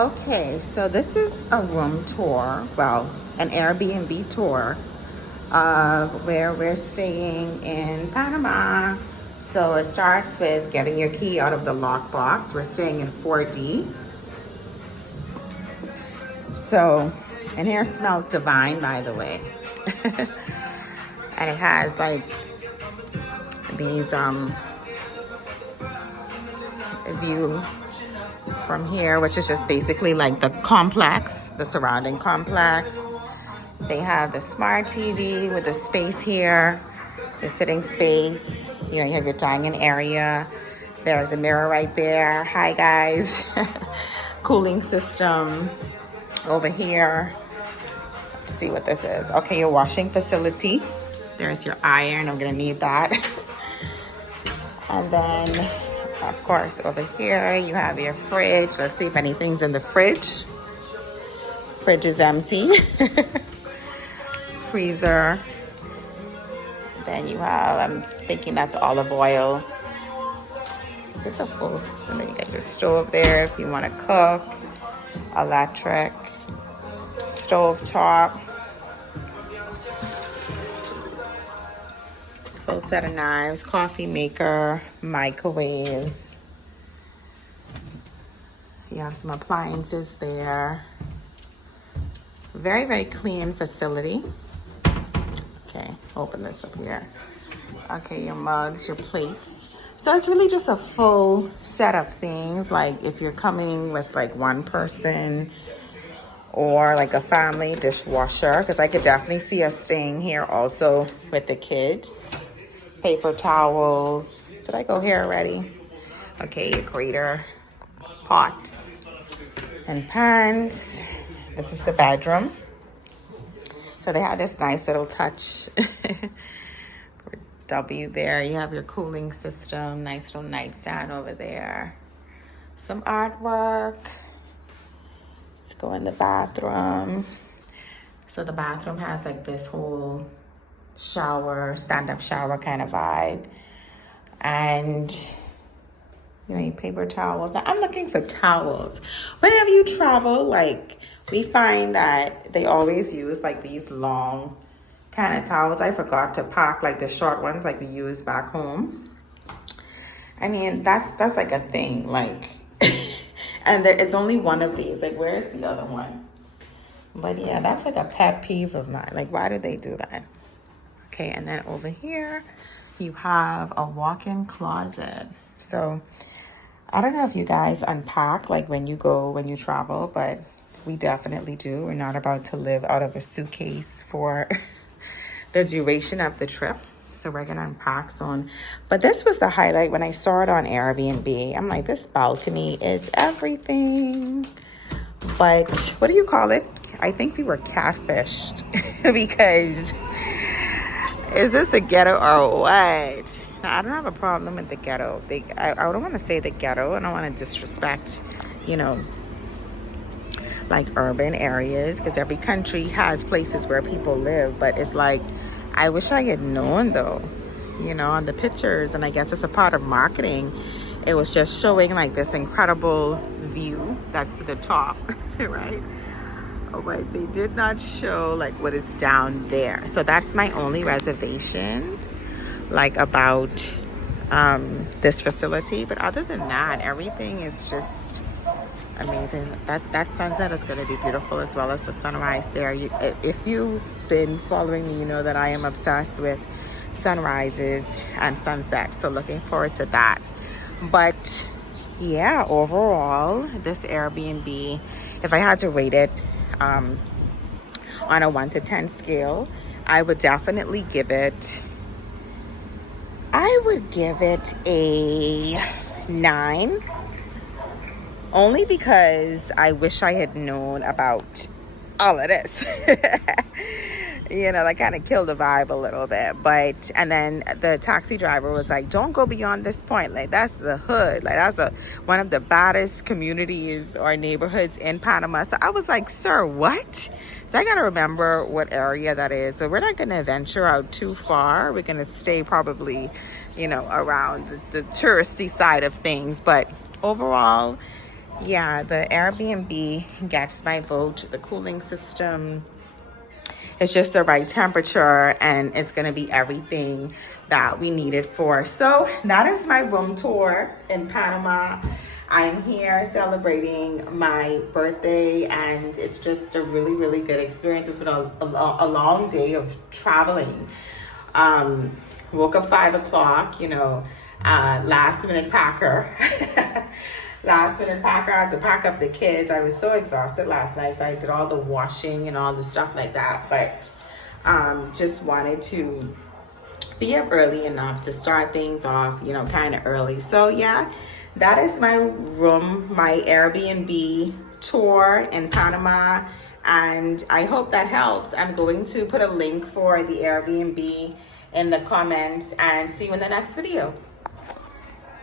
Okay, so this is a room tour, well, an Airbnb tour of where we're staying in Panama. So it starts with getting your key out of the lockbox. We're staying in 4D. So, and here smells divine, by the way. And it has like these view from here, which is just basically like the complex, the surrounding complex. They have the smart TV with the space here, the sitting space. You know, you have your dining area. There's a mirror right there. Hi guys. Cooling system over here. Let's see what this is. Okay, your washing facility. There's your iron. I'm gonna need that. And then, of course, over here you have your fridge. Let's see if anything's in the fridge. Fridge is empty. Freezer. Then you have, I'm thinking that's olive oil. Is this a full, and then you got your stove there if you want to cook. Electric. Stove top. Full set of knives, coffee maker, microwave. You have some appliances there. Very, very clean facility. Okay, open this up here. Okay, your mugs, your plates. So it's really just a full set of things. Like if you're coming with like one person or like a family, dishwasher, because I could definitely see us staying here also with the kids. Paper towels. Did I go here already? Okay, your grater, pots and pans. This is the bedroom. So they had this nice little touch for W there. You have your cooling system, nice little nightstand over there. Some artwork. Let's go in the bathroom. So the bathroom has like this whole shower, stand-up shower kind of vibe. And you know, your paper towels. Now I'm looking for towels. Whenever you travel, like we find that they always use like these long kind of towels. I forgot to pack like the short ones like we use back home. I mean, that's like a thing, like, and it's only one of these. Like, where's the other one? But yeah, that's like a pet peeve of mine. Like, why do they do that? Okay, and then over here, you have a walk-in closet. So I don't know if you guys unpack like when you travel, but we definitely do. We're not about to live out of a suitcase for the duration of the trip. So we're gonna unpack soon. But this was the highlight when I saw it on Airbnb. I'm like, this balcony is everything. But what do you call it? I think we were catfished because is this the ghetto or what? Now, I don't have a problem with the ghetto. I don't want to say the ghetto. I don't want to disrespect, you know, like urban areas, because every country has places where people live. But it's like, I wish I had known though, you know, on the pictures. And I guess it's a part of marketing. It was just showing like this incredible view that's to the top, right? But they did not show like what is down there. So that's my only reservation like about this facility. But other than that, everything is just amazing. That sunset is going to be beautiful, as well as the sunrise there. If you've been following me, you know that I am obsessed with sunrises and sunsets, so looking forward to that. But yeah, overall, this Airbnb, if I had to rate it on a 1 to 10 scale, I would definitely give it, a 9, only because I wish I had known about all of this. You know, that kind of killed the vibe a little bit. But, and then the taxi driver was like, don't go beyond this point. Like, that's the hood. Like, that's one of the baddest communities or neighborhoods in Panama. So I was like, sir, what? So I got to remember what area that is. So we're not going to venture out too far. We're going to stay probably, you know, around the touristy side of things. But overall, Yeah, the Airbnb gets my vote. The cooling system, it's just the right temperature, and it's gonna be everything that we need it for. So that is my room tour in Panama. I'm here celebrating my birthday, and it's just a really, really good experience. It's been a long day of traveling. Woke up 5 o'clock, last minute packer. Last minute packer. I had to pack up the kids. I was so exhausted last night, so I did all the washing and all the stuff like that. But just wanted to be up early enough to start things off, kind of early. So yeah, that is my room, my Airbnb tour in Panama. And I hope that helped. I'm going to put a link for the Airbnb in the comments, and see you in the next video.